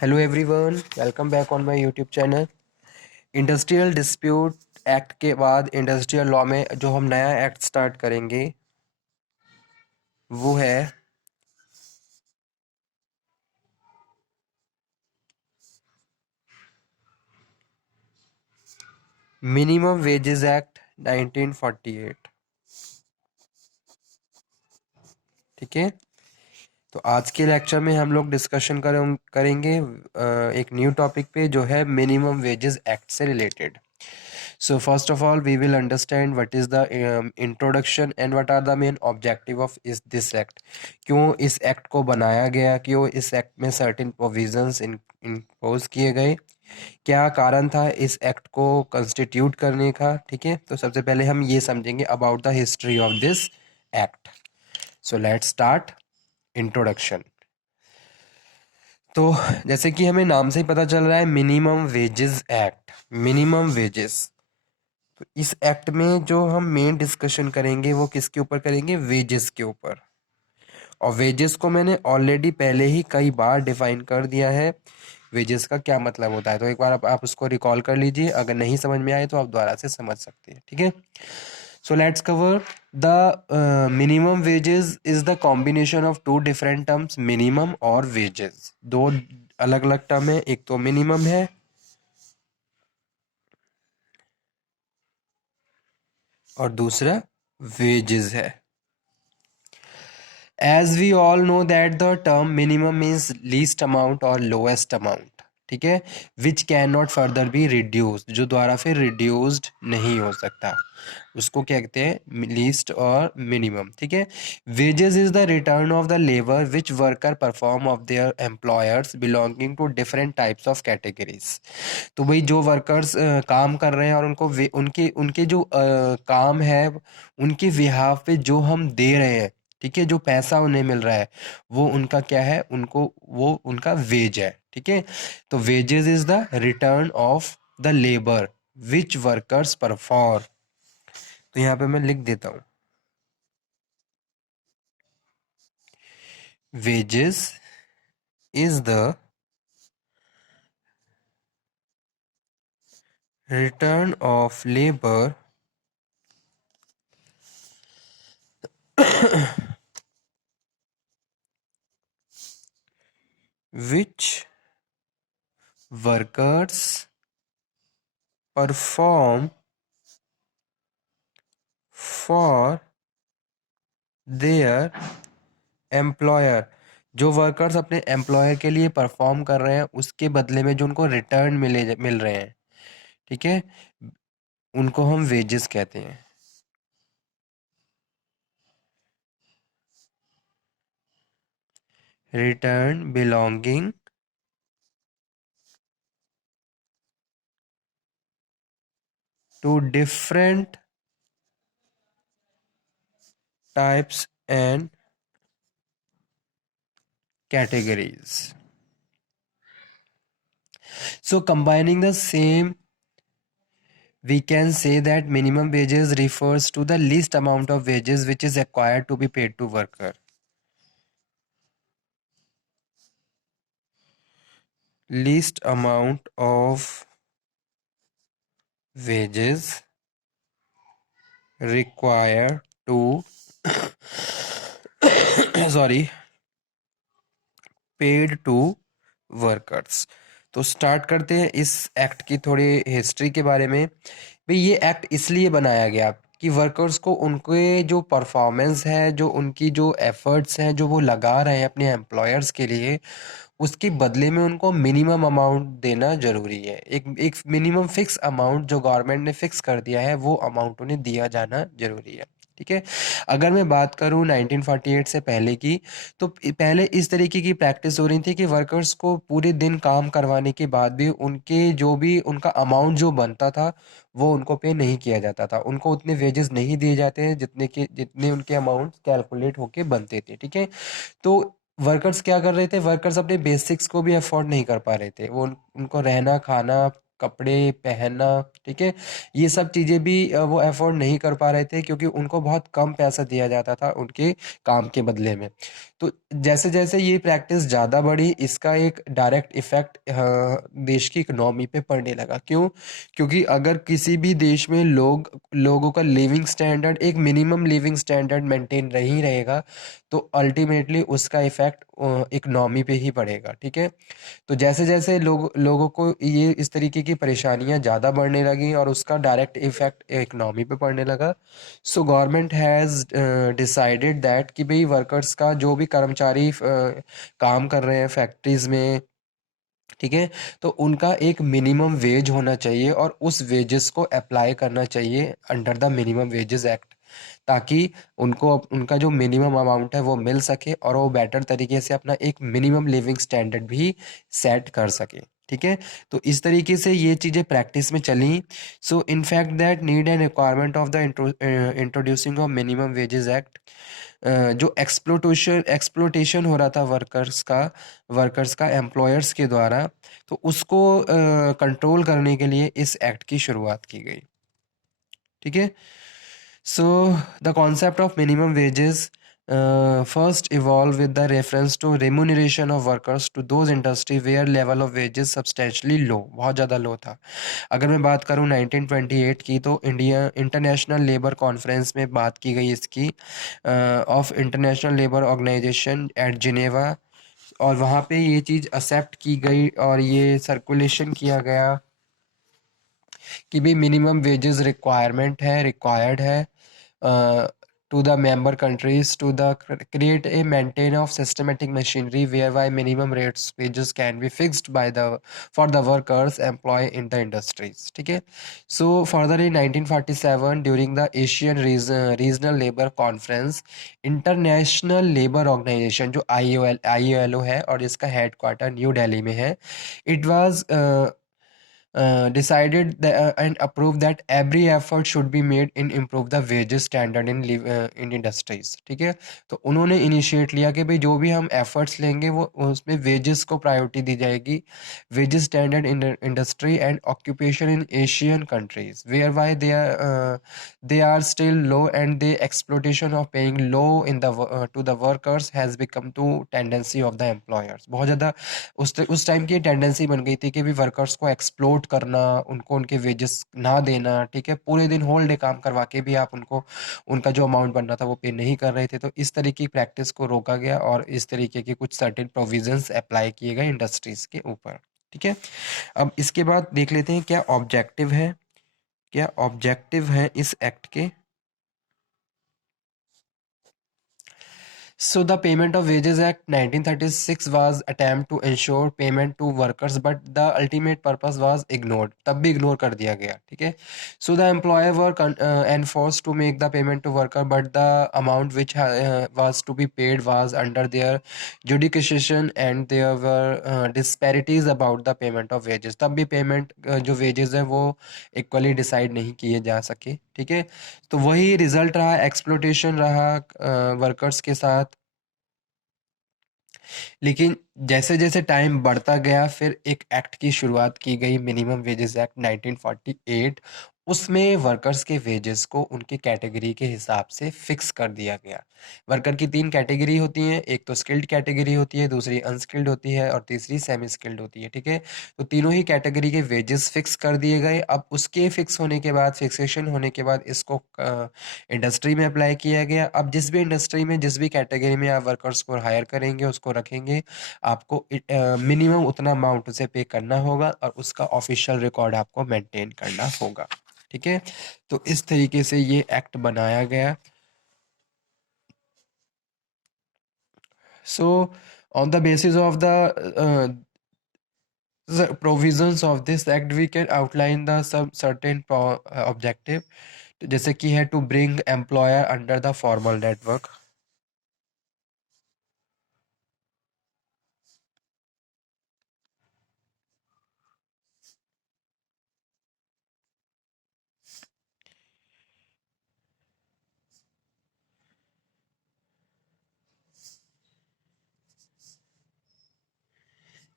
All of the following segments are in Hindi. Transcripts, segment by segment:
Hello everyone, welcome back on my YouTube channel. Industrial dispute act के बाद इंडस्ट्रियल लॉ में जो हम नया एक्ट स्टार्ट करेंगे वो है मिनिमम वेजेस एक्ट 1948। ठीक है, तो आज के लेक्चर में हम लोग डिस्कशन करेंगे एक न्यू टॉपिक पे जो है मिनिमम वेजेस एक्ट से related. So first of all, we will understand what is the introduction and what are the main objective of is this act। क्यों इस एक्ट को बनाया गया, क्यों इस एक्ट में certain provisions impose किए गए, क्या कारण था इस एक्ट को कंस्टिट्यूट करने का। ठीक है, तो सबसे पहले हम ये समझेंगे about the history of this act. So let's start introduction. तो जैसे कि हमें नाम से ही पता चल रहा है, minimum wages act, minimum wages. तो इस एक्ट में जो हम मेन डिस्कशन करेंगे वो किसके ऊपर करेंगे, वेजेस के ऊपर। और वेजेस को मैंने ऑलरेडी पहले ही कई बार डिफाइन कर दिया है, वेजेस का क्या मतलब होता है। तो एक बार आप उसको रिकॉल कर लीजिए, अगर नहीं समझ में आए तो आप दोबारा से समझ सकते हैं। ठीक है, so let's cover the minimum wages is the combination of two different terms, minimum और वेजेस। दो अलग अलग टर्म है, एक तो मिनिमम है और दूसरा वेजेस है। As we all know that the term minimum means least amount or lowest amount, ठीक है, which cannot further be reduced, जो द्वारा फिर reduced नहीं हो सकता, उसको क्या कहते हैं, लीस्ट और मिनिमम। ठीक है, wages is the return of the labor which worker perform of their employers belonging to different types of categories। तो भाई जो वर्कर्स काम कर रहे हैं और उनको उनके उनके जो काम है उनके बिहाफ पे जो हम दे रहे हैं, ठीक है, जो पैसा उन्हें मिल रहा है वो उनका क्या है, उनको वो उनका वेज है। ठीक है, तो wages is the return of the labour which workers perform. तो यहाँ पे मैं लिख देता हूँ, wages is the return of labour which workers perform for their employer। जो वर्कर्स अपने एम्प्लॉयर के लिए परफॉर्म कर रहे हैं उसके बदले में जो उनको रिटर्न मिल रहे हैं, ठीक है, उनको हम वेजेस कहते हैं। Return belonging to different types and categories। So combining the same, we can say that minimum wages refers to the least amount of wages which is required to be paid to worker। Least amount of wages required to sorry paid to workers. तो स्टार्ट करते हैं इस एक्ट की थोड़ी हिस्ट्री के बारे में। भाई ये एक्ट इसलिए बनाया गया कि वर्कर्स को उनके जो परफॉर्मेंस है, जो उनकी जो एफर्ट्स हैं जो वो लगा रहे हैं अपने एम्प्लॉयर्स के लिए, उसके बदले में उनको मिनिमम अमाउंट देना जरूरी है। एक एक मिनिमम फिक्स अमाउंट जो गवर्नमेंट ने फिक्स कर दिया है वो अमाउंट उन्हें दिया जाना जरूरी है। ठीक है, अगर मैं बात करूं 1948 से पहले की, तो पहले इस तरीके की प्रैक्टिस हो रही थी कि वर्कर्स को पूरे दिन काम करवाने के बाद भी उनके जो भी उनका अमाउंट जो बनता था वो उनको पे नहीं किया जाता था, उनको उतने वेजेस नहीं दिए जाते हैं जितने उनके अमाउंट कैलकुलेट होके बनते थे। ठीक है, तो वर्कर्स क्या कर रहे थे, वर्कर्स अपने बेसिक्स को भी अफोर्ड नहीं कर पा रहे थे, वो उनको रहना खाना कपड़े पहनना, ठीक है, ये सब चीज़ें भी वो अफोर्ड नहीं कर पा रहे थे क्योंकि उनको बहुत कम पैसा दिया जाता था उनके काम के बदले में। तो जैसे जैसे ये प्रैक्टिस ज़्यादा बढ़ी, इसका एक डायरेक्ट इफेक्ट देश की इकोनॉमी पे पड़ने लगा। क्यों? क्योंकि अगर किसी भी देश में लोगों का लिविंग स्टैंडर्ड, एक मिनिमम लिविंग स्टैंडर्ड मेंटेन नहीं रहेगा, तो अल्टीमेटली उसका इफेक्ट इकोनॉमी पे ही पड़ेगा, ठीक है। तो जैसे-जैसे लोगों को ये इस तरीके की परेशानियाँ ज़्यादा बढ़ने लगी और उसका डायरेक्ट इफ़ेक्ट इकोनॉमी पे पड़ने लगा। So government has decided that कि भई वर्कर्स का, जो भी कर्मचारी काम कर रहे हैं फैक्ट्रीज़ में, ठीक है, तो उनका एक मिनिमम वेज होना चाहिए और उस वेजेस को अप्लाई करना चाहिए under the minimum wages act, ताकि उनको उनका जो मिनिमम अमाउंट है वो मिल सके और वो बेटर तरीके से अपना एक मिनिमम लिविंग स्टैंडर्ड भी सेट कर सके, ठीक है। तो इस तरीके से ये चीज़ें प्रैक्टिस में चली। So in fact that need and requirement of the introducing of minimum wages act, जो एक्सप्लोटेशन हो रहा था वर्कर्स का एम्प्लॉयर्स के द्वारा, तो उसको कंट्रोल करने के लिए इस एक्ट की शुरुआत की गई, ठीक है। So the concept of minimum wages first evolve with the reference to remuneration of workers to those industry where level of wages substantially low, बहुत ज़्यादा लो था। अगर मैं बात करूं 1928 की, तो इंडिया इंटरनेशनल लेबर कॉन्फ्रेंस में बात की गई इसकी, of International Labour Organisation at Geneva, और वहाँ पे ये चीज़ एक्सेप्ट की गई और ये सर्कुलेशन किया गया कि भी मिनिमम वेजेस रिक्वायर्ड है to the member countries to the create a maintain of systematic machinery whereby minimum rates wages can be fixed by the for the workers employed in the industries, ठीक है। So further in 1947 during the Asian regional labor conference, international labor organization जो ILO है और इसका हेडक्वार्टर न्यू दिल्ली में है, it was decided and approved that every effort should be made in improve the wages standard in industries, ठीक है। तो उन्होंने इनिशिएट लिया कि भाई जो भी हम एफर्ट्स लेंगे वो उसमें वेजेस को प्रायोरिटी दी जाएगी, wages standard in industry and occupation in Asian countries where why they are still low and the exploitation of paying low in the to the workers has become to tendency of the employers. बहुत ज़्यादा उस टाइम की टेंडेंसी बन गई थी कि भी वर्कर्स को एक्सप्लोट करना, उनको उनके वेजेस ना देना, ठीक है, पूरे दिन होल डे काम करवा के भी आप उनको उनका जो अमाउंट बनना था वो पे नहीं कर रहे थे। तो इस तरीके की प्रैक्टिस को रोका गया और इस तरीके के कुछ सर्टेन प्रोविजंस अप्लाई किए गए इंडस्ट्रीज के ऊपर, ठीक है। अब इसके बाद देख लेते हैं क्या ऑब्जेक्टिव है इस एक्ट के। So the Payment of Wages Act 1936 was attempt to ensure payment to workers, but the ultimate purpose was ignored. तब भी ignore कर दिया गया, ठीक है। So the employer were enforced to make the payment to worker, but the amount which was to be paid was under their jurisdiction and there were disparities about the payment of wages. तब भी payment जो wages है वो equally decide नहीं किए जा सके, ठीक है। तो वही रिजल्ट रहा, एक्सप्लोटेशन रहा वर्कर्स के साथ। लेकिन जैसे जैसे टाइम बढ़ता गया फिर एक एक्ट की शुरुआत की गई, मिनिमम वेजेस एक्ट 1948। उसमें वर्कर्स के वेजेस को उनकी कैटेगरी के हिसाब से फिक्स कर दिया गया। वर्कर की तीन कैटेगरी होती हैं, एक तो स्किल्ड कैटेगरी होती है, दूसरी अनस्किल्ड होती है और तीसरी सेमी स्किल्ड होती है, ठीक है। तो तीनों ही कैटेगरी के वेजेस फिक्स कर दिए गए। अब उसके फिक्स होने के बाद, फिक्सेशन होने के बाद इसको इंडस्ट्री में अप्लाई किया गया। अब जिस भी इंडस्ट्री में जिस भी कैटेगरी में आप वर्कर्स को हायर करेंगे, उसको रखेंगे, आपको मिनिमम उतना अमाउंट उसे पे करना होगा और उसका ऑफिशियल रिकॉर्ड आपको मेंटेन करना होगा, ठीक है। तो इस तरीके से ये एक्ट बनाया गया। So on the basis of the provisions of this act we can outline the some certain objective, तो जैसे कि है to bring employer under the formal network।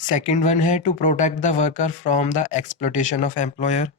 Second one है to protect the worker from the exploitation of employer.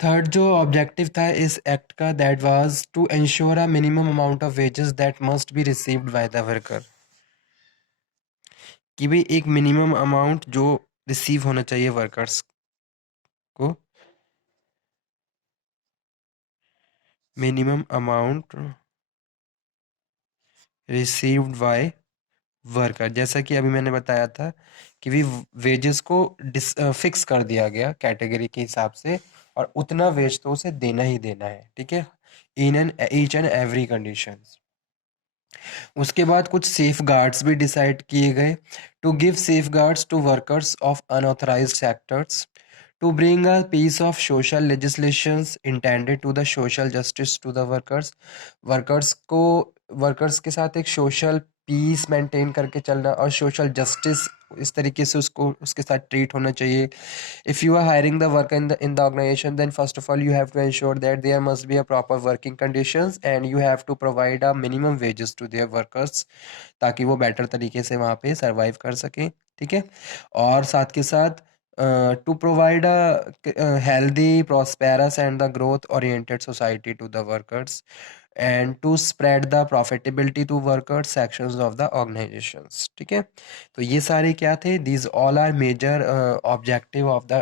Third जो ऑब्जेक्टिव था इस एक्ट का, that was to ensure a minimum amount of wages that must be received by the worker, कि भाई एक मिनिमम अमाउंट जो रिसीव होना चाहिए वर्कर्स को, minimum amount received by worker, जैसा कि अभी मैंने बताया था कि भी वेजेस को फिक्स कर दिया गया कैटेगरी के हिसाब से, और उतना वेज तो उसे देना ही देना है, ठीक है, in an each and every condition. उसके बाद कुछ सेफ गार्ड्स भी डिसाइड किए गए, to give safeguards to workers of unauthorised sectors, to bring a piece of social legislations intended to the social justice to the workers, workers के साथ एक सोशल पीस मेंटेन करके चलना और सोशल जस्टिस इस तरीके से उसको उसके साथ ट्रीट होना चाहिए। if you are hiring the worker in the organization, then first of all you have to ensure that there must be a proper working conditions and you have to provide a minimum wages to their workers, ताकि वो बेटर तरीके से वहाँ पे सरवाइव कर सकें, ठीक है। और साथ के साथ to provide a healthy, prosperous and the growth oriented society to the workers, and to spread the profitability to workers sections of the organizations, ठीक है। तो ये सारे क्या थे, these all are major objective of the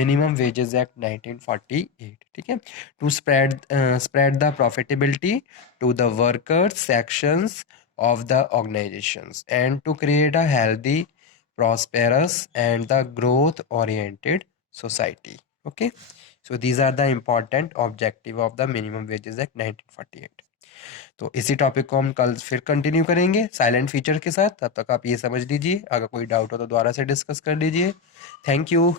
minimum wages act 1948, ठीक है। to spread the profitability to the workers sections of the organizations and to create a healthy, prosperous and the growth oriented society, okay। so these are the important objective of the minimum wages act 1948। तो इसी टॉपिक को हम कल फिर कंटिन्यू करेंगे साइलेंट फीचर के साथ, तब तक आप ये समझ लीजिए, अगर कोई डाउट हो तो दोबारा से डिस्कस कर लीजिए। Thank you.